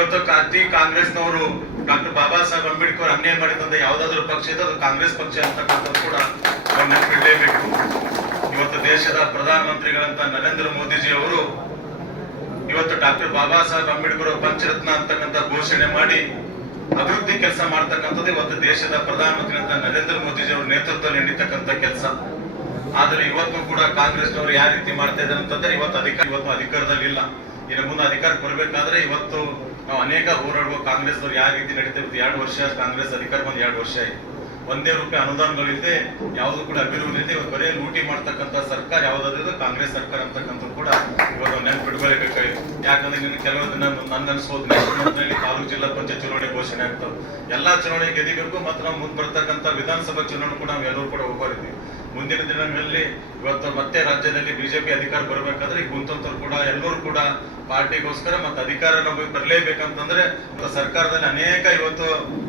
ಇವತ್ತು ಕಾಂಗ್ರೆಸ್ ಕಾಂಗ್ರೆಸ್ನವರು ಡಾಕ್ಟರ್ ಬಾಬಾ ಸಾಹೇಬ್ ಅಂಬೇಡ್ಕರ್ ಅನ್ಯಾಯ ಮಾಡಿದಂತ ಯಾವ್ದಾದ್ರು ಪಕ್ಷ ಇದೆ, ಅದು ಕಾಂಗ್ರೆಸ್ ಪಕ್ಷ ಅಂತಕ್ಕಂಥದ್ದು ಕೂಡ ನೆನಪಿಡಲೇಬೇಕು ಇವತ್ತು ದೇಶದ ಪ್ರಧಾನಮಂತ್ರಿಗಳಂತ ನರೇಂದ್ರ ಮೋದಿಜಿ ಅವರು ಇವತ್ತು ಡಾಕ್ಟರ್ ಬಾಬಾ ಸಾಹೇಬ್ ಅಂಬೇಡ್ಕರ್ ಪಂಚರತ್ನ ಅಂತಕ್ಕಂಥ ಘೋಷಣೆ ಮಾಡಿ ಅಭಿವೃದ್ಧಿ ಕೆಲಸ ಮಾಡ್ತಕ್ಕಂಥದ್ದು ಇವತ್ತು ದೇಶದ ಪ್ರಧಾನಮಂತ್ರಿ ಅಂತ ನರೇಂದ್ರ ಮೋದಿಜಿ ಅವರ ನೇತೃತ್ವದಲ್ಲಿ ನಡೀತಕ್ಕಂಥ ಕೆಲಸ. ಆದ್ರೆ ಇವತ್ತು ಕೂಡ ಕಾಂಗ್ರೆಸ್ನವರು ಯಾವ ರೀತಿ ಮಾಡ್ತಾ ಇದ್ದಾರೆ ಅಂತಂದ್ರೆ ಇವತ್ತು ಅಧಿಕಾರ ಇವತ್ತು ಅಧಿಕಾರದಲ್ಲಿ ಇಲ್ಲ ಇನ್ನು ಮುಂದೆ ಅಧಿಕಾರ ಬರಬೇಕಾದ್ರೆ ಇವತ್ತು ನಾವು ಅನೇಕ ಹೋರಾಡುವ ಕಾಂಗ್ರೆಸ್ನವ್ರು ಯಾವ ರೀತಿ ನಡೀತಾ ಇರುತ್ತೆ? ಎರಡು ವರ್ಷ ಕಾಂಗ್ರೆಸ್ ಅಧಿಕಾರ ಬಂದು ಎರಡು ವರ್ಷ ಒಂದೇ ರೂಪಾಯಿ ಅನುದಾನಗಳಿದೆ ಯಾವುದು ಕೂಡ ಅಭಿವೃದ್ಧಿ ಬರೀ ಲೂಟಿ ಮಾಡ್ತಕ್ಕಂಥ ಸರ್ಕಾರ ಯಾವ್ದಾದ್ರೂ ಕಾಂಗ್ರೆಸ್ ಸರ್ಕಾರ ಅಂತಕ್ಕಂಥ ಕೂಡ ಇವಾಗ ನೆನ್ಪಿಡ್ಕೊಳ್ಬೇಕಾಗಿತ್ತು ಯಾಕಂದ್ರೆ ಕೆಲವು ದಿನ ನನ್ನ ಅನ್ಸೋದು ತಾಲೂಕು ಜಿಲ್ಲಾ ಪಂಚಾಯತ್ ಚುನಾವಣೆ ಘೋಷಣೆ ಆಗ್ತಾವ್ ಎಲ್ಲಾ ಚುನಾವಣೆ ಗೆದಿಬೇಕು ಮತ್ತು ನಾವು ಮುಂದೆ ಬರ್ತಕ್ಕಂಥ ವಿಧಾನಸಭಾ ಚುನಾವಣೆ ಕೂಡ ನಾವು ಎಲ್ಲರೂ ಕೂಡ ಹೋಗೋರಿದ್ದೀವಿ ಮುಂದಿನ ದಿನಗಳಲ್ಲಿ ಇವತ್ತು ಮತ್ತೆ ರಾಜ್ಯದಲ್ಲಿ ಬಿಜೆಪಿ ಅಧಿಕಾರ ಬರಬೇಕಾದ್ರೆ ಈ ಕುಂತಂತರು ಕೂಡ ಎಲ್ಲರೂ ಕೂಡ ಪಾರ್ಟಿಗೋಸ್ಕರ ಮತ್ತೆ ಅಧಿಕಾರ ನಮಗೆ ಬರಲೇಬೇಕಂತಂದ್ರೆ ಸರ್ಕಾರದಲ್ಲಿ ಅನೇಕ ಇವತ್ತು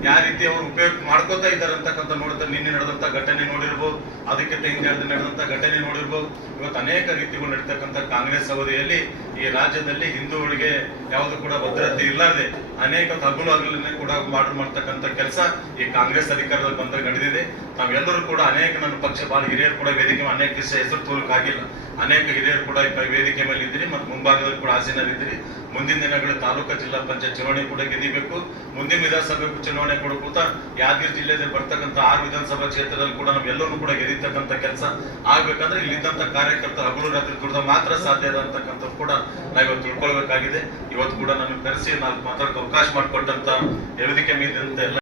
ಯಾವ ರೀತಿ ಅವರು ಉಪಯೋಗ ಮಾಡ್ಕೋತಾ ಇದ್ದಾರೆ ಅಂತಕ್ಕಂಥ ನೋಡಿದ್ರೆ ನಿನ್ನೆ ನಡೆದಂತ ಘಟನೆ ನೋಡಿರ್ಬೋದು ಅದಕ್ಕೆ ತೆಂಗಿನ ನಡೆದಂತ ಘಟನೆ ನೋಡಿರ್ಬೋದು. ಇವತ್ತು ಅನೇಕ ರೀತಿಗಳು ನಡೀತಕ್ಕಂಥ ಕಾಂಗ್ರೆಸ್ ಅವಧಿಯಲ್ಲಿ ಈ ರಾಜ್ಯದಲ್ಲಿ ಹಿಂದೂಗಳಿಗೆ ಯಾವುದು ಕೂಡ ಭದ್ರತೆ ಇಲ್ಲದೆ ಅನೇಕ ಹಗಲು ಹಗಲನ್ನೇ ಕೂಡ ಮಾಡಲು ಮಾಡ್ತಕ್ಕಂಥ ಕೆಲಸ ಈ ಕಾಂಗ್ರೆಸ್ ಅಧಿಕಾರದಲ್ಲಿ ಬಂದಾಗ ನಡೆದಿದೆ. ತಾವೆಲ್ಲರೂ ಕೂಡ ಅನೇಕ ನನ್ನ ಪಕ್ಷ ಬಹಳ ಹಿರಿಯರು ಕೂಡ ವೇದಿಕೆ ಅನೇಕ ಹೆಸರು ತೋರಕ್ಕಾಗಿಲ್ಲ. ಅನೇಕ ಹಿರಿಯರು ಕೂಡ ವೇದಿಕೆ ಮೇಲೆ ಇದ್ದೀರಿ ಮತ್ತು ಮುಂಭಾಗದಲ್ಲಿ ಕೂಡ ಆಸೀನರಿದ್ದೀರಿ ಮುಂದಿನ ದಿನಗಳ ತಾಲೂಕು ಜಿಲ್ಲಾ ಪಂಚಾಯತ್ ಚುನಾವಣೆ ಕೂಡ ಗೆದಿಬೇಕು ಮುಂದಿನ ವಿಧಾನಸಭೆ ಚುನಾವಣೆ ಕೂಡ ಕೂತ ಯಾದಗಿರಿ ಜಿಲ್ಲೆಯಲ್ಲಿ ಬರ್ತಕ್ಕಂಥ ಆರು ವಿಧಾನಸಭಾ ಕ್ಷೇತ್ರದಲ್ಲಿ ಕೂಡ ನಾವೆಲ್ಲರೂ ಕೂಡ ಗೆದ್ದಿರ್ತಕ್ಕಂಥ ಕೆಲಸ ಆಗ್ಬೇಕಂದ್ರೆ ಇಲ್ಲಿದ್ದಂತ ಕಾರ್ಯಕರ್ತರು ಹಗಲು ರಾತ್ರಿ ದುಡಿದ ಮಾತ್ರ ಸಾಧ್ಯ ಅಂತಕ್ಕಂಥದ್ದು ಕೂಡ ನಾವು ಇವತ್ತು ತಿಳ್ಕೊಳ್ಬೇಕಾಗಿದೆ. ಇವತ್ತು ಕೂಡ ನಮಗೆ ಕರೆಸಿ ನಾಲ್ಕು ಮಾತಾಡಕ್ಕೆ ಅವಕಾಶ ಮಾಡಿಕೊಟ್ಟಂತ ಎರಡಿಕೆ ಮೀದಂತ ಎಲ್ಲ